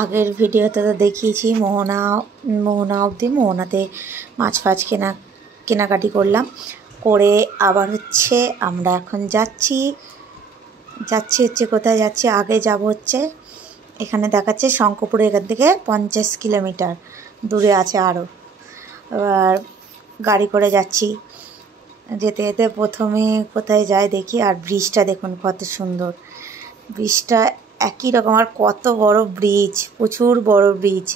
আগের ভিডিওতে তো দেখিয়েছি মোহনা অবধি। মোহনাতে মাছ ফাছ কেনাকাটি করলাম, করে আবার হচ্ছে আমরা এখন যাচ্ছি হচ্ছে কোথায় যাচ্ছি, আগে যাব হচ্ছে এখানে দেখাচ্ছে শঙ্করপুর, এখান থেকে 50 কিলোমিটার দূরে আছে আরও। এবার গাড়ি করে যাচ্ছি, যেতে যেতে প্রথমে কোথায় যাই দেখি, আর ব্রিজটা দেখুন কত সুন্দর। ব্রিজটা একই রকম, আর কত বড় ব্রিজ, প্রচুর বড় ব্রিজ।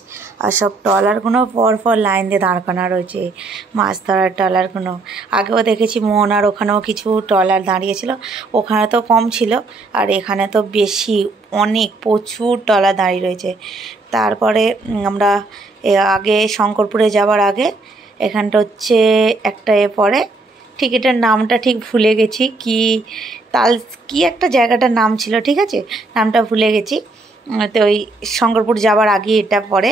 আর সব ট্রলারগুলো পর লাইন দিয়ে দাঁড় করানো রয়েছে, মাছ ধরার ট্রলারগুলো। আগেও দেখেছি মোহনার ওখানেও কিছু ট্রলার দাঁড়িয়েছিল, ওখানে তো কম ছিল, আর এখানে তো বেশি, অনেক প্রচুর ট্রলার দাঁড়িয়ে রয়েছে। তারপরে আমরা আগে শঙ্করপুরে যাওয়ার আগে এখানটা হচ্ছে একটা পরে, ঠিক এটার নামটা ঠিক ভুলে গেছি, কি একটা জায়গাটার নাম ছিল, ঠিক আছে, নামটা ভুলে গেছি। তো ওই শঙ্করপুর যাওয়ার আগে এটা পড়ে,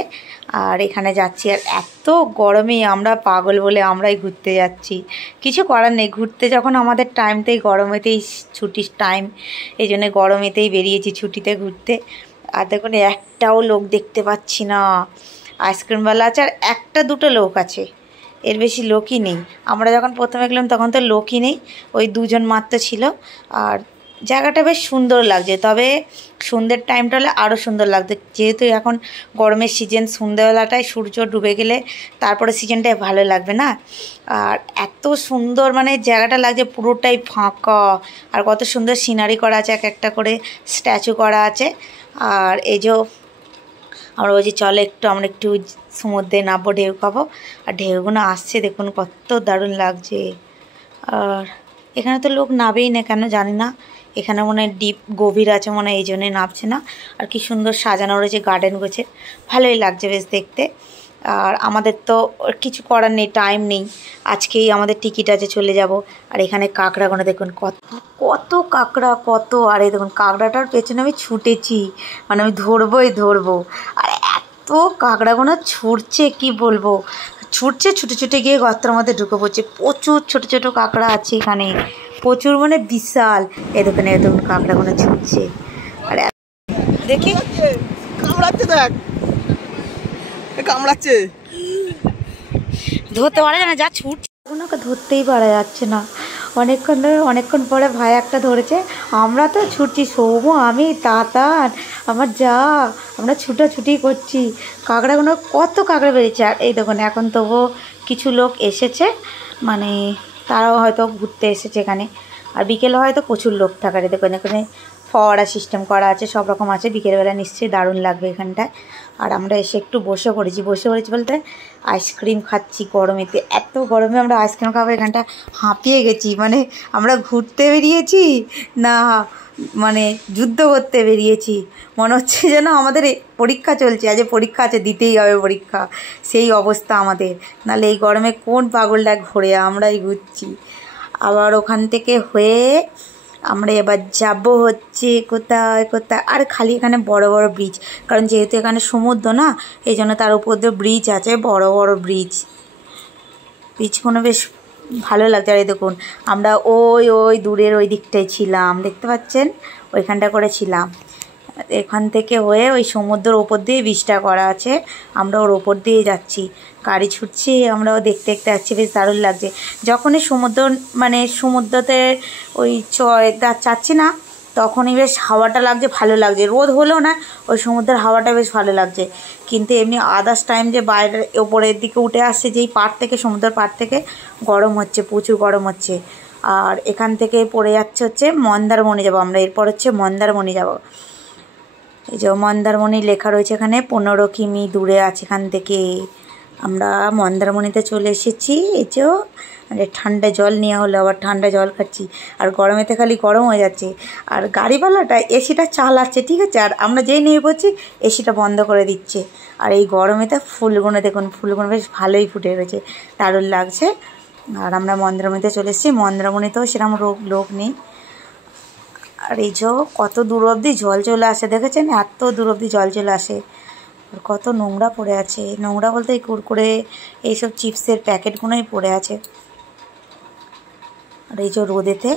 আর এখানে যাচ্ছি। আর এত গরমে আমরা পাগল বলে আমরাই ঘুরতে যাচ্ছি, কিছু করার নেই। ঘুরতে যখন আমাদের টাইমতেই গরমেতেই ছুটির টাইম, এই জন্য গরমেতেই বেরিয়েছি ছুটিতে ঘুরতে। আর দেখুন একটাও লোক দেখতে পাচ্ছি না। আইসক্রিমওয়ালা আছে আর একটা দুটো লোক আছে, এর বেশি লোকই নেই। আমরা যখন প্রথমে গেলাম তখন তো লোকই নেই, ওই দুজন মাত্র ছিল। আর জায়গাটা বেশ সুন্দর লাগছে, তবে সন্ধ্যের টাইমটা হলে আরও সুন্দর লাগতো, যেহেতু এখন গরমের সিজন, সন্ধ্যেবেলাটায় সূর্য ডুবে গেলে তারপরে সিজনটাই ভালো লাগবে না। আর এত সুন্দর মানে জায়গাটা লাগছে, পুরোটাই ফাঁকা, আর কত সুন্দর সিনারি করা আছে, এক একটা করে স্ট্যাচু করা আছে। আর এই যে আমরা বলছি চলো আমরা একটু সমুদ্রে নামবো, ঢেউ খাবো। আর ঢেউগুলো আসছে দেখুন কত দারুণ লাগছে। আর এখানে তো লোক নাবেই না কেন জানি না, এখানে মনে হয় ডিপ গভীর আছে মনে হয়, এই জন্যই নামছে না। আর কি সুন্দর সাজানো রয়েছে গার্ডেন গোছে, ভালোই লাগছে বেশ দেখতে। আর আমাদের তো কিছু করার নেই, টাইম নেই, আজকেই আমাদের টিকিট আছে, চলে যাব। আর এখানে কাঁকড়াগুলো দেখুন কত কাঁকড়া, কত। আর এই দেখুন কাঁকড়াটার পেছনে আমি ছুটেছি, মানে আমি ধরবো। আর এত কাঁকড়াগুলো ছুটছে কি বলবো, ছুটছে, ছুটে গিয়ে গর্তের মধ্যে ঢুকে পড়ছে। প্রচুর ছোট কাঁকড়া আছে এখানে, প্রচুর মানে বিশাল। এই দেখুন কাঁকড়াগুলো ছুটছে। আর দেখি কামড়াচ্ছে, দেখ কামড়াচ্ছে, ধরতে পারা যায় না, যা ছুটছে ওনাকে ধরতেই পারা যাচ্ছে না। অনেকক্ষণ পরে ভাই একটা ধরেছে, আমরা তো ছুটছি, সৌম্য, আমি, তাতান, আমার যা, আমরা ছুটাছুটি করছি। কাঁকড়াগুলো কত কাঁকড়া বেরিয়েছে। আর এই দেখুন এখন তবুও কিছু লোক এসেছে, মানে তারাও হয়তো ঘুরতে এসেছে এখানে। আর বিকেলে হয়তো প্রচুর লোক থাকার, দেখুন এখানে ফোয়ারা সিস্টেম করা আছে, সব রকম আছে। বিকেলবেলা নিশ্চয়ই দারুণ লাগবে এখানটায়। আর আমরা এসে একটু বসে পড়েছি বলতে আইসক্রিম খাচ্ছি গরমেতে। এত গরমে আমরা আইসক্রিম খাবো, এখানটা হাঁপিয়ে গেছি। মানে আমরা ঘুরতে বেরিয়েছি না, মানে যুদ্ধ করতে বেরিয়েছি, মনে হচ্ছে যেন আমাদের পরীক্ষা চলছে, আজ পরীক্ষা আছে, দিতেই হবে পরীক্ষা, সেই অবস্থা আমাদের। নাহলে এই গরমে কোন পাগলটা ঘোরে, আমরাই ঘুরছি। আবার ওখান থেকে হয়ে আমরা এবার যাব হচ্ছে কোথায়, আর খালি এখানে বড় ব্রিজ, কারণ যেহেতু এখানে সমুদ্র না, এই জন্য তার উপর দিয়ে ব্রিজ আছে, বড় ব্রিজগুলো বেশ ভালো লাগছে। আর এই দেখুন আমরা ওই দূরের ওই দিকটায় ছিলাম, দেখতে পাচ্ছেন, ওইখানটা করে ছিলাম। এখান থেকে হয়ে ওই সমুদ্রের ওপর দিয়ে ব্রিজটা করা আছে, আমরা ওর ওপর দিয়ে যাচ্ছি, গাড়ি ছুটছি, আমরাও দেখতে যাচ্ছি, বেশ দারুণ লাগছে। যখনই সমুদ্রতে ওই চাচ্ছি না, তখনই বেশ হাওয়াটা লাগছে, ভালো লাগছে। রোদ হলেও না, ওই সমুদ্রের হাওয়াটা বেশ ভালো লাগছে। কিন্তু এমনি আদার্স টাইম যে বাইরের ওপরের দিকে উঠে আসছে, যেই পাড় থেকে, সমুদ্রের পাড় থেকে গরম হচ্ছে, প্রচুর গরম হচ্ছে। আর এখান থেকে পড়ে যাচ্ছে হচ্ছে মন্দারমণি যাব আমরা, এরপর হচ্ছে মন্দারমণি যাব। এই যে মন্দারমণি লেখা রয়েছে এখানে, 15 কিমি দূরে আছে এখান থেকে। আমরা মন্দারমণিতে চলে এসেছি। এই যে ঠান্ডা জল নেওয়া হলো, আবার ঠান্ডা জল খাচ্ছি। আর গরমেতে খালি গরম হয়ে যাচ্ছে। আর গাড়িওয়ালাটা এসিটা চালাচ্ছে, ঠিক আছে, আর আমরা যেই নিয়ে পড়ছি এসিটা বন্ধ করে দিচ্ছে। আর এই গরমেতে ফুলগুলো দেখুন, ফুলগুলো বেশ ভালোই ফুটে রয়েছে, দারুণ লাগছে। আর আমরা মন্দারমণিতে চলে এসেছি, মন্দারমণিতেও সেরকম লোক নেই। আর এই যে কত দূর অবধি জল চলে আসে, দেখেছেন, এত দূর অবধি জল চলে আসে। আর কত নোংরা পড়ে আছে, নোংরা বলতে এই কুরকুরে, এইসব চিপসের প্যাকেটগুলোই পড়ে আছে। আর এই যে রোদেতে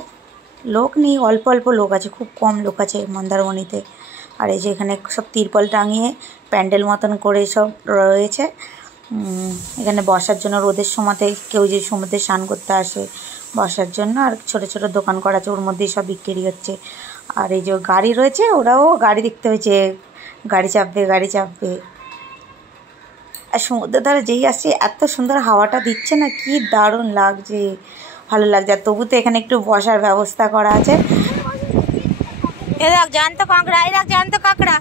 লোক নেই, অল্প লোক আছে, খুব কম লোক আছে মন্দারমণিতে। আর এই যে এখানে সব তিরপল টাঙিয়ে প্যান্ডেল মতন করে সব রয়েছে। এখানে বসার জন্য রোদের সময়তে কেউ যে সমুদ্রে স্নান করতে আসে বসার জন্য, আর ছোট ছোট দোকান করা আছে, ওর মধ্যেই সব বিক্রি হচ্ছে। আর এই যে গাড়ি রয়েছে, ওরাও গাড়ি দেখতে হয়েছে, গাড়ি চাপবে। আর সমুদ্রের ধারে যেই আসছে এত সুন্দর হাওয়াটা দিচ্ছে না, কি দারুণ লাগছে, ভালো লাগছে। আর তবু তো এখানে একটু বসার ব্যবস্থা করা আছে। এ দেখ জ্যান্ত কাঁকড়া, এই দেখ জ্যান্ত কাঁকড়া।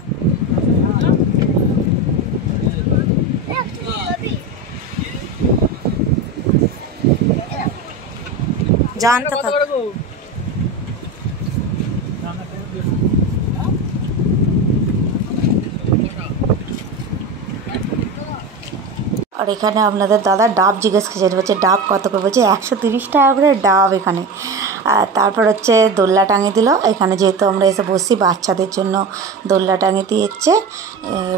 জ্যান্ত কাঁকড়া। আর এখানে আপনাদের দাদা ডাব জিজ্ঞেস করছে, বলছে ডাব কত করে, বলছে 130 টাকা করে ডাব এখানে। আর তারপর হচ্ছে দোল্লা টাঙিয়ে দিল এখানে, যেহেতু আমরা এসে বসি বাচ্চাদের জন্য দোল্লা টাঙিয়ে দিয়েছে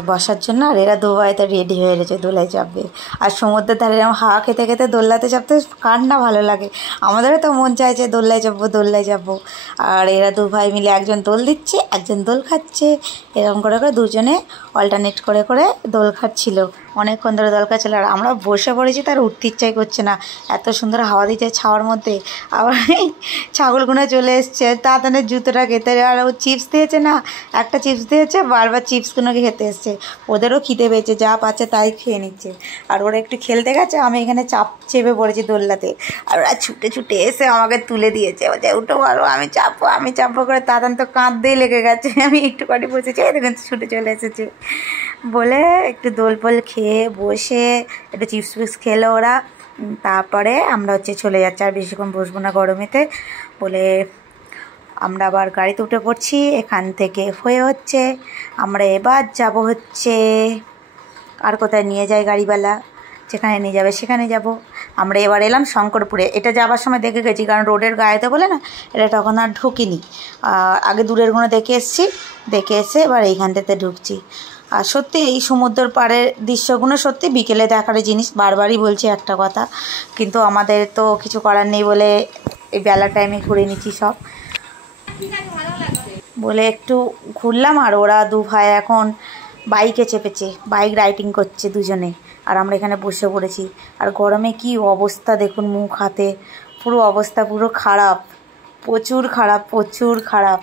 বসার জন্য। আর এরা দুবাইতে রেডি হয়ে গেছে দোলায় চাপবে। আর সমুদ্রের ধারে এরকম হাওয়া খেতে খেতে দোল্লাতে চাপতে কার না ভালো লাগে, আমাদেরও তো মন চাইছে দোল্লায় চাপবো। আর এরা দু ভাই মিলে একজন দোল দিচ্ছে, একজন দোল খাচ্ছে, এরকম করে দুজনে অল্টারনেট করে দোল খাচ্ছিল। অনেকক্ষণ ধরে দোল খাচ্ছিল। আর আমরা বসে পড়েছি, তার উঠতে ইচ্ছাই করছে না, এত সুন্দর হাওয়া দিচ্ছে ছাওয়ার মধ্যে। আবার ছাগলগুলো চলে এসছে, তাড়াতাড়ি জুতোটা খেতে। আর ও চিপস দিয়েছে না, একটা চিপস দিয়েছে, বারবার চিপসগুলোকে খেতে এসছে। ওদেরও খিদে পেয়েছে, যা পাচ্ছে তাই খেয়ে নিচ্ছে। আর ওরা একটু খেলতে গেছে, আমি এখানে চেপে পড়েছি দোল্লাতে। আর ওরা ছুটে এসে আমাকে তুলে দিয়েছে, বলছে উঠো পারো, আমি চাপবো করে। তাড়াতাড়ি তো কাঁদতেই লেগে গেছে। আমি একটুখানি বসেছি, দেখুন ছুটে চলে এসেছে বলে একটু দোল খেয়ে বসে একটু চিপস খেলো ওরা। তারপরে আমরা চলে যাচ্ছি, আর বেশিক্ষণ বসবো না গরমেতে বলে আমরা আবার গাড়িতে উঠে পড়ছি। এখান থেকে হচ্ছে আমরা এবার যাব হচ্ছে আর কোথায় নিয়ে যায় গাড়িওয়ালা, যেখানে নিয়ে যাবে সেখানে যাব। আমরা এবার এলাম শঙ্করপুরে। এটা যাবার সময় দেখে গেছি, কারণ রোডের গায়েতে বলে না, এটা তখন আর ঢুকিনি, আগে দূরেরগুলো দেখে এসে এবার এইখান থেকে ঢুকছি। আর সত্যি এই সমুদ্রের পাড়ের দৃশ্যগুলো সত্যি বিকেলে দেখার জিনিস। বারবারই বলছি একটা কথা, কিন্তু আমাদের তো কিছু করার নেই বলে এই বেলার টাইমে ঘুরে নিচ্ছি সব বলে একটু ঘুরলাম। আর ওরা দু ভাই এখন বাইকে চেপেছে, বাইক রাইডিং করছে দুজনে, আর আমরা এখানে বসে পড়েছি। আর গরমে কি অবস্থা দেখুন, মুখ হাতে পুরো অবস্থা পুরো খারাপ, প্রচুর খারাপ।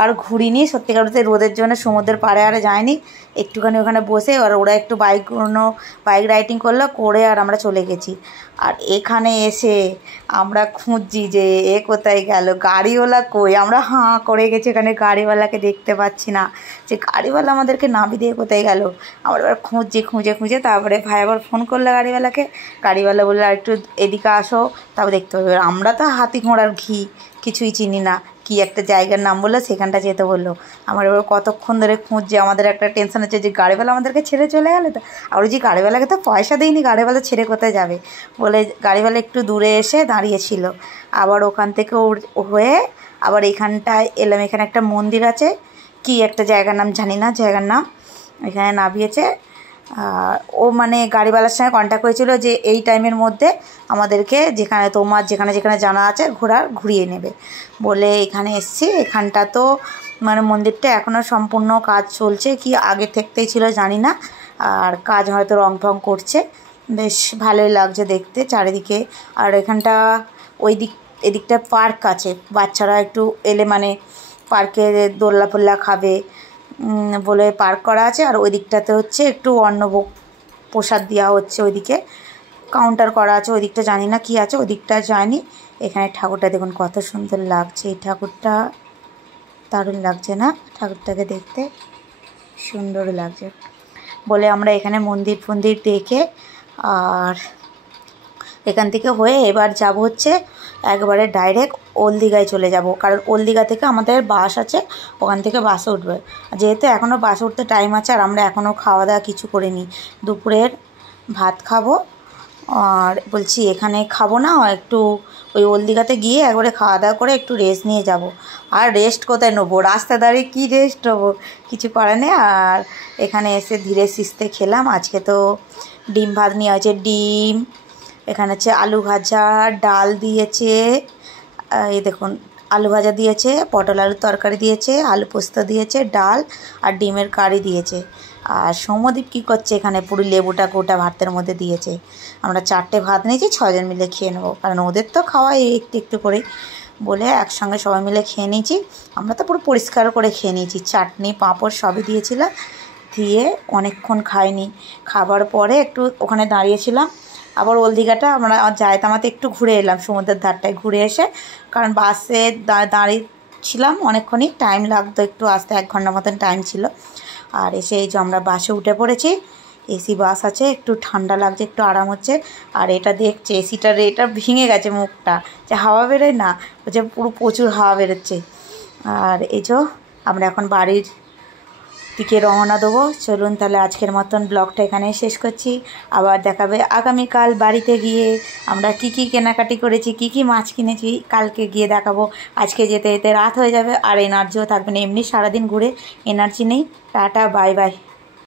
আর ঘুরিনি সত্যিকার অর্থে, রোদের জন্য সমুদ্রের পাড়ে আর যায়নি। একটুখানি ওখানে বসে আর ওরা একটু বাইক রাইডিং করে আর আমরা চলে গেছি। আর এখানে এসে আমরা খুঁজছি যে এ কোথায় গেল, গাড়িওয়ালা কই। আমরা হাঁ করে গেছি, এখানে গাড়িওয়ালাকে দেখতে পাচ্ছি না, যে গাড়িওয়ালা আমাদেরকে নামিয়ে দিয়ে কোথায় গেল। আমরা এবার খুঁজে তারপরে ভাই আবার ফোন করলো গাড়িওয়ালা বললো আর একটু এদিকে আসো, তারপর দেখতে হবে। আমরা তো হাতি ঘোড়ার কিছুই চিনি না, কি একটা জায়গার নাম বললো, সেখানটা যেতে বললো। আমার এবার কতক্ষণ ধরে খুঁজছে, আমাদের একটা টেনশন হচ্ছে যে গাড়িওয়ালা আমাদেরকে ছেড়ে চলে গেলো। তো আর যে গাড়িওয়ালাকে তো পয়সা দিইনি, গাড়িওয়ালা ছেড়ে কোথায় যাবে বলে গাড়িওয়ালা একটু দূরে এসে দাঁড়িয়েছিল। আবার ওখান থেকে হয়ে আবার এইখানটায় এলাম। এখানে একটা মন্দির আছে, কি একটা জায়গার নাম জানি না, জায়গার নাম এখানে নামিয়েছে। ও মানে গাড়িওয়ালার সঙ্গে কন্ট্যাক্ট হয়েছিল যে এই টাইমের মধ্যে আমাদেরকে যেখানে জানা আছে ঘুরিয়ে নেবে বলে এখানে এসছি। এখানটা তো মানে মন্দিরটা এখনও সম্পূর্ণ কাজ চলছে, কি আগে থেকেই ছিল জানি না। আর কাজ হয়তো রং ফং করছে, বেশ ভালোই লাগছে দেখতে চারিদিকে। আর এখানটা এদিকটা পার্ক আছে, বাচ্চারা একটু এলে মানে পার্কে দোল্লা ফোল্লা খাবে বলে পার্ক করা আছে। আর ওই দিকটাতে হচ্ছে একটু অন্নভোগ প্রসাদ দেওয়া হচ্ছে, ওইদিকে কাউন্টার করা আছে, ওই দিকটা জানি না কি আছে, ওই দিকটা যায়নি। এখানে ঠাকুরটা দেখুন কত সুন্দর লাগছে, এই ঠাকুরটা দারুণ লাগছে না, ঠাকুরটাকে দেখতে সুন্দর লাগছে বলে আমরা এখানে মন্দির ফন্দির দেখে আর এখান থেকে হয়ে এবার যাব হচ্ছে একবারে ডাইরেক্ট ওল্ড দীঘায় চলে যাব। কারণ ওল্ড দীঘা থেকে আমাদের বাস আছে, ওখান থেকে বাসে উঠবে। যেহেতু এখনও বাসে উঠতে টাইম আছে, আর আমরা এখনও খাওয়া দাওয়া কিছু করিনি, দুপুরের ভাত খাবো। আর বলছি এখানে খাবো না, একটু ওই ওল্ড দীঘাতে গিয়ে একবারে খাওয়া দাওয়া করে একটু রেস্ট নিয়ে যাব। আর রেস্ট কোথায় নেবো, রাস্তা দাঁড়িয়ে কী রেস্ট নেবো, কিছু করার নেই। আর এখানে এসে ধীরে সিস্তে খেলাম। আজকে তো ডিম ভাত নিয়ে হয়েছে, ডিম, এখানে হচ্ছে আলু ভাজা, ডাল দিয়েছে, এই দেখুন আলু ভাজা দিয়েছে, পটল আলুর তরকারি দিয়েছে, আলু পোস্ত দিয়েছে, ডাল আর ডিমের কারি দিয়েছে। আর সৌম্যদীপ কী করছে এখানে, পুরো লেবুটা গোটা ভাতের মধ্যে দিয়েছে। আমরা 4টে ভাত নিয়েছি, 6 জন মিলে খেয়ে নেবো, কারণ ওদের তো খাওয়া একটু একটু করে বলে একসঙ্গে সবাই মিলে খেয়ে নিয়েছি। আমরা তো পুরো পরিষ্কার করে খেয়ে নিয়েছি, চাটনি পাঁপড় সবই দিয়েছিল। দিয়ে অনেকক্ষণ খাইনি, খাবার পরে একটু ওখানে দাঁড়িয়েছিলাম। আবার ওল দীঘাটা আমরা জায়তামাতে একটু ঘুরে এলাম, সমুদ্রের ধারটায় ঘুরে এসে, কারণ বাসে দাঁড়িয়েছিলাম অনেকক্ষণই, টাইম লাগতো একটু আসতে, 1 ঘন্টা মতন টাইম ছিল। আর এসে এই যে আমরা বাসে উঠে পড়েছি, এসি বাস আছে, একটু ঠান্ডা লাগছে, একটু আরাম হচ্ছে। আর এটা দেখছে এসিটার এটা ভেঙে গেছে মুখটা, যে হাওয়া বেরোয় না, যে পুরো প্রচুর হাওয়া বেরোচ্ছে। আর এই যে আমরা এখন বাড়ির দিকে রওনা দেবো। চলুন তাহলে আজকের মতন ব্লগটা এখানেই শেষ করছি। আবার দেখাবে আগামীকাল বাড়িতে গিয়ে আমরা কি কি কেনাকাটি করেছি, কি কি মাছ কিনেছি, কালকে গিয়ে দেখাবো। আজকে যেতে যেতে রাত হয়ে যাবে, আর এনার্জিও থাকবে না, এমনি সারাদিন ঘুরে এনার্জি নেই। Tata, bye bye.